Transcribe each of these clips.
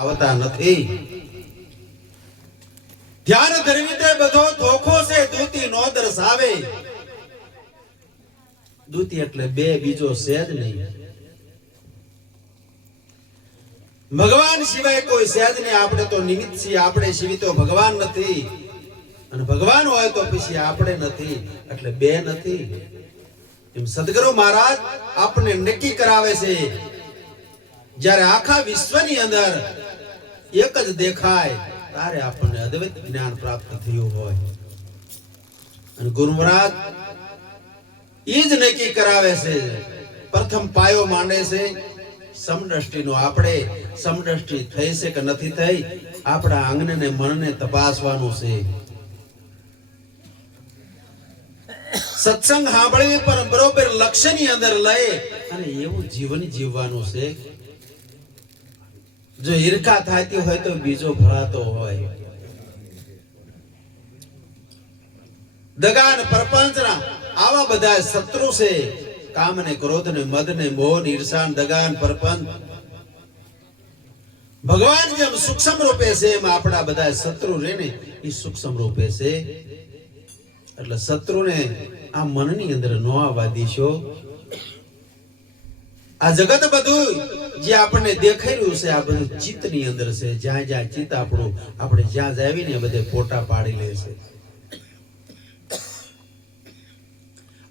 આવતા નથી. ધ્યાન ધરવી તે બધો ધોખો છે, દૂતી નો દર્શાવે. દૂતી એટલે બે, બીજો છે જ નહીં. ભગવાન સિવાય કોઈ છે જ નહીં. આપણે તો નિમિત્ત છીએ, આપણે સિવાય તો ભગવાન નથી. અને ભગવાન હોય તો પછી આપણે નથી, એટલે બે નથી. એમ સદગુરુ મહારાજ આપણે નક્કી કરાવે છે. જ્યારે આખા વિશ્વની અંદર એક જ દેખાય ત્યારે આપણને અદ્વૈત જ્ઞાન પ્રાપ્ત થયું હોય. અને ગુરુ મહારાજ ઈ જ નક્કી કરાવે છે. પ્રથમ પાયો માંડે છે સમદ્રષ્ટિનો. આપણે સમદ્રષ્ટિ થઈ છે કે નથી થઈ, આપણા અંગને ને મનને તપાસવાનું છે. સત્સંગ સાંભળવી પણ બરોબર લક્ષ્યની અંદર લઈ અને એવું જીવન જીવવાનું છે. જો ઈર્ષા થતી હોય તો બીજો ભરાતો હોય. દગા ને પરપંચના આવા બધા શત્રુ છે. કામ ને ક્રોધ ને મદ ને મોહ ને ઈર્ષા ને દગા ને પરપંચ. ભગવાન જેમ સૂક્ષ્મ રૂપે છે એમ આપણા બધા શત્રુ રે ને એ સૂક્ષ્મ રૂપે છે. એટલે શત્રુને આ મનની અંદર નો આવવા દેશો. આ જગત બધું જે આપણને દેખાઈ રહ્યું છે આ બધું ચિત્તની અંદર છે. જ્યાં જ્યાં ચિત્ત આપણું, આપણે જ્યાં જાવીને બધે ફોટા પાડી લે છે.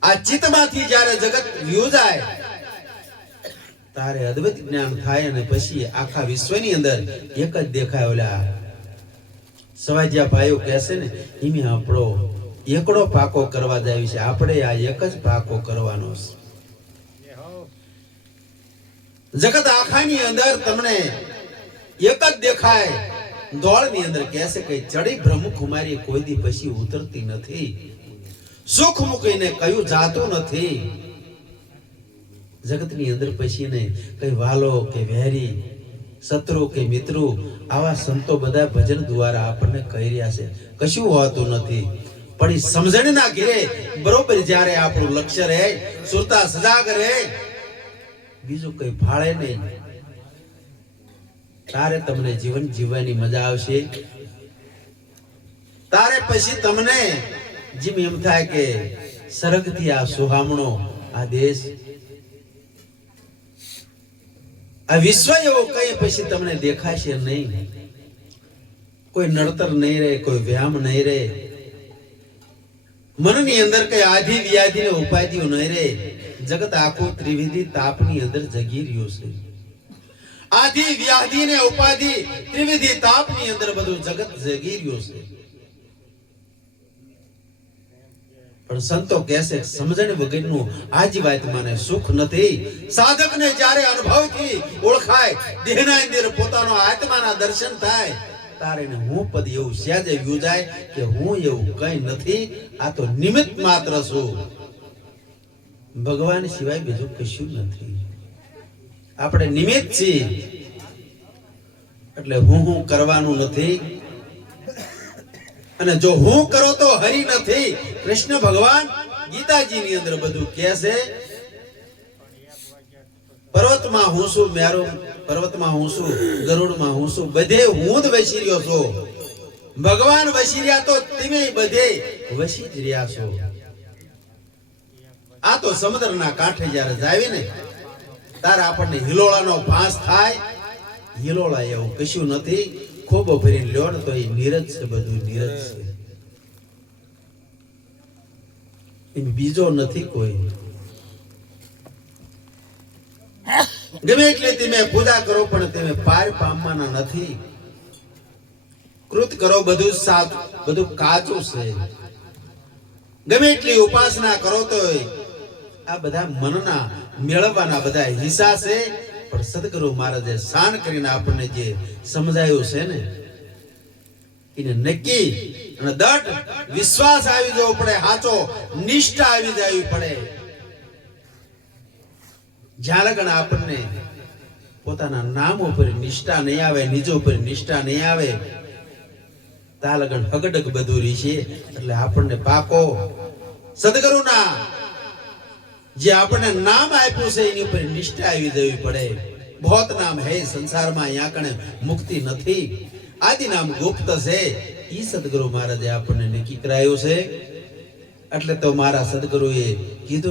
આ ચિત્તમાંથી જ્યારે જગત વ્યૂ જાય ત્યારે અદ્વૈત જ્ઞાન થાય અને પછી આખા વિશ્વની અંદર એક જ દેખાય. ઓલા સવાજ્યા ભાઈઓ કહેશે ને એમ આપણો એકડો પાકો કરવા જાય છે. આપણે આ એક જ પાકો કરવાનો છે. જગત આખાની અંદર તમને એક જ દેખાય. દોડની અંદર કહેશે કે ચડી બ્રહ્મકુમારી કોઈ દી પછી ઉતરતી નથી. સુખ મૂકીને કયું જાતું નથી. જગતની અંદર પછી ને કઈ વાલો કે વેરી, શત્રુ કે મિત્રો, આવા સંતો બધા ભજન દ્વારા આપણને કહી રહ્યા છે કશું હોતું નથી. પણ એ સમજણના ઘેરે બરોબર જ્યારે આપણું લક્ષ્ય રહે, સુરતા સજાગ રહે, બીજું કઈ ફાળે નહીં, તારે તમને જીવન જીવવાની મજા આવશે. તારે પછી તમને જેમ એમ થાય કે સરગથી આ સુહામણો આ દેશ, આ વિશ્વ એવો કઈ પછી તમને દેખાશે નહીં. કોઈ નડતર નહીં રહે, કોઈ વ્યાયામ નહીં રહે. મનની અંદર કઈ આધિ વ્યાધિ ને ઉપાધિઓ નહીં રહે. જગત આખું ત્રિવિધિ તાપની અંદર જગી રહ્યું છે. આધિ વ્યાધિ ને ઉપાધિ ત્રિવિધિ તાપની અંદર બધું જગત જગી રહ્યું છે. પણ સંતો કહેશે સમજણ વગરનું આજ વાત મને સુખ નથી. સાધકને જ્યારે અનુભવથી ઓળખાય, દેહના અંદર પોતાનો આત્માના દર્શન થાય, તારે હું પદ એવું સહેજે યોજાય કે હું એવું કઈ નથી, આ તો નિમિત્ત માત્ર છું. ભગવાન સિવાય બીજું કશું નથી. આપણે નિમિત્ત છીએ. એટલે હું કરવાનું નથી. અને જો હું કરો તો હરી નથી. કૃષ્ણ ભગવાન ગીતાજી ની અંદર બધું કહે છે. પર્વતમાં હું છું, મેરો પર્વતમાં હું છું, ગરુડમાં હું છું, બધે હું જ વસી રહ્યો છું. ભગવાન વસી રહ્યા તો તમે બધે વસી જ રહ્યા છો. આ તો સમુદ્રના કાંઠે જ્યારે જાવી ને તારે આપણને હિલોળાનો ભાસ થાય. હિલોળા એવું કશું નથી. ખોબો ભરીને લ્યો ને તો એ નીરજ છે, બધું નીરજ છે. એમ બીજો નથી કોઈ. ગમે એટલે તમે પૂજા કરો પણ તમે પાર પામવાના નથી. કૃત કરો બધું સાચું, બધું કાચું છે. ગમે એટલી ઉપાસના કરો તો આ બધા મનના મેળવવાના બધા હિસ્સા છે. પણ સદગુરુ મહારાજે શાન કરીને આપણને જે સમજાયું છે ને એને નક્કી અને દૃઢ વિશ્વાસ આવી જવો પડે. સાચો નિષ્ઠા આવી જવી પડે. જ્યાં લગન આપણને પોતાના નામ ઉપર નિષ્ઠા નહીં આવે, નિજ ઉપર નિષ્ઠા નહીં આવે, ત્યાં લગન હગડગ બધું રહેશે. એટલે આપણને પાકો સદગુરુના જે આપણને નામ આપ્યું છે એની ઉપર નિષ્ઠા આવી જવી પડે. बहुत नाम है संसार में यहाँ कणे मुक्ति नहीं आदि नाम गुप्त से ई सदगुरु महाराजे आपने नक्की करायो छे એટલે તો મારા સદગુરુએ કીધું